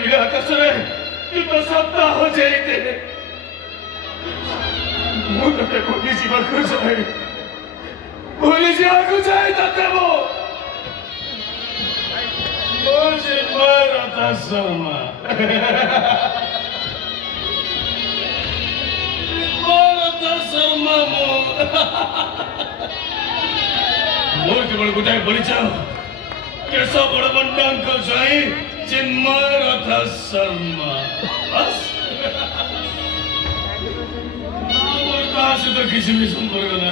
नील आकाश दीप सप्ताह जाइते मुझे भूली जावाक जाए तते रथा शर्मा रथा शर्मा मोर केवल गोटाए परिचय केशव बड़बंडा जाई चिन्मय रथा शर्मा बस तो किसी भी संपर्क ना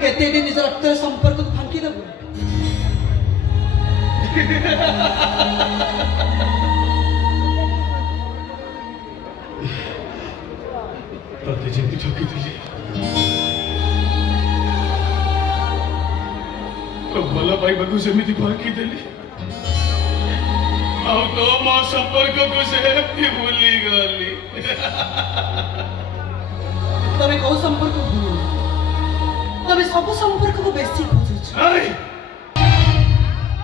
केते दिन निज रक्त संपर्क को फांकी दबो तते जेंति ठकी दिली तो भला पाइबा को सेमिति फांकी देली आउ तो मो संपर्क को सेमिति भूली गली तबे को संपर्क भूल तबे सब संपर्क को बेसी खोजछ नहीं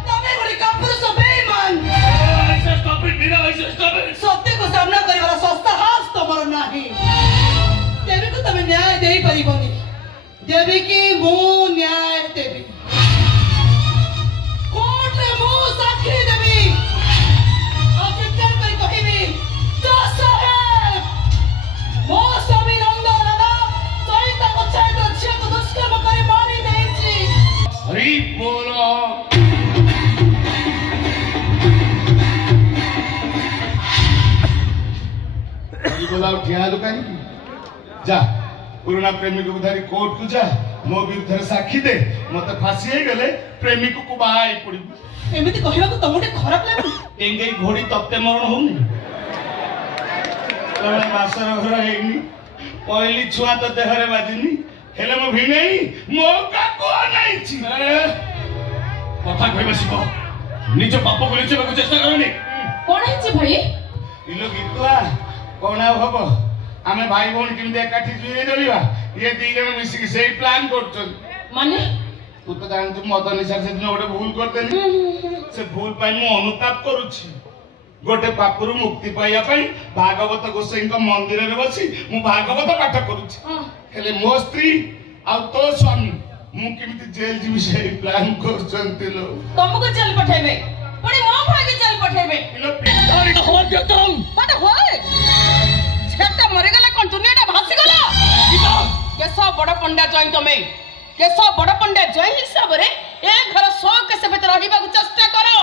तबे बड़ी कापुरुष बेईमान ऐसे स्टॉप इट मेरा ऐसे स्टॉप इट सत्य को सामना करिवाला सस्ता हास तमर नाही देवी को तबे न्याय देई परिबनी देवी की मु न्याय देवी कोर्ट रे मु साक्षी देवी ऑब्जेक्शन कर कहिबी तो साहेब मो स्वामी नंदन ना सहित को छेद छिया को दुष्कर्म करे मारी देछि हरि बोलो हरि बोला क्या दुकान जा पुराना प्रेमिक को धरी कोर्ट को जा मो विरुद्ध साक्षी दे मते फांसी हे गले प्रेमिक को बाहाई पड़ी एमिति कहिबा को तमोटे खराब लागु टेंगे घोड़ी तप्ते मरण होनी कण मासर घर हेनी पहली छुआ तो देहरे बाजिनी हेले मो भिनेई मौका को नहीं छी कथा कहबा सिको निज पाप को निज को चेष्टा करनी कोन है भाई इलो गीतवा कोन हबो आमे भाई बहन किमते एकाठी जुए जलिबा ये दी जण मिसी से प्लान करछन माने तू तो जान तू मदन निसार से दिन ओटे भूल करतेनी से भूल पाई मु अनुताप करूछि गोटे पापरु मुक्ति पाइया पई भागवत गोसाई को मंदिर रे बसी मु भागवत पाठ करूछि हेले मो स्त्री आ तो स्वामी मु किमिति जेल जीवी से प्लान करछंती लो तुमको जेल पठेबे पुणी मो भाई के जेल पठेबे इलो पिटारी हो गयो तुम बट होय छेटा मरे गले कोन दुनियाटा भासी गला केसो बड़ पंडा जई तमे केसो बड़ पंडा जई हिसाब रे ए घर 100 के से भीतर रहिबा को चेष्टा करो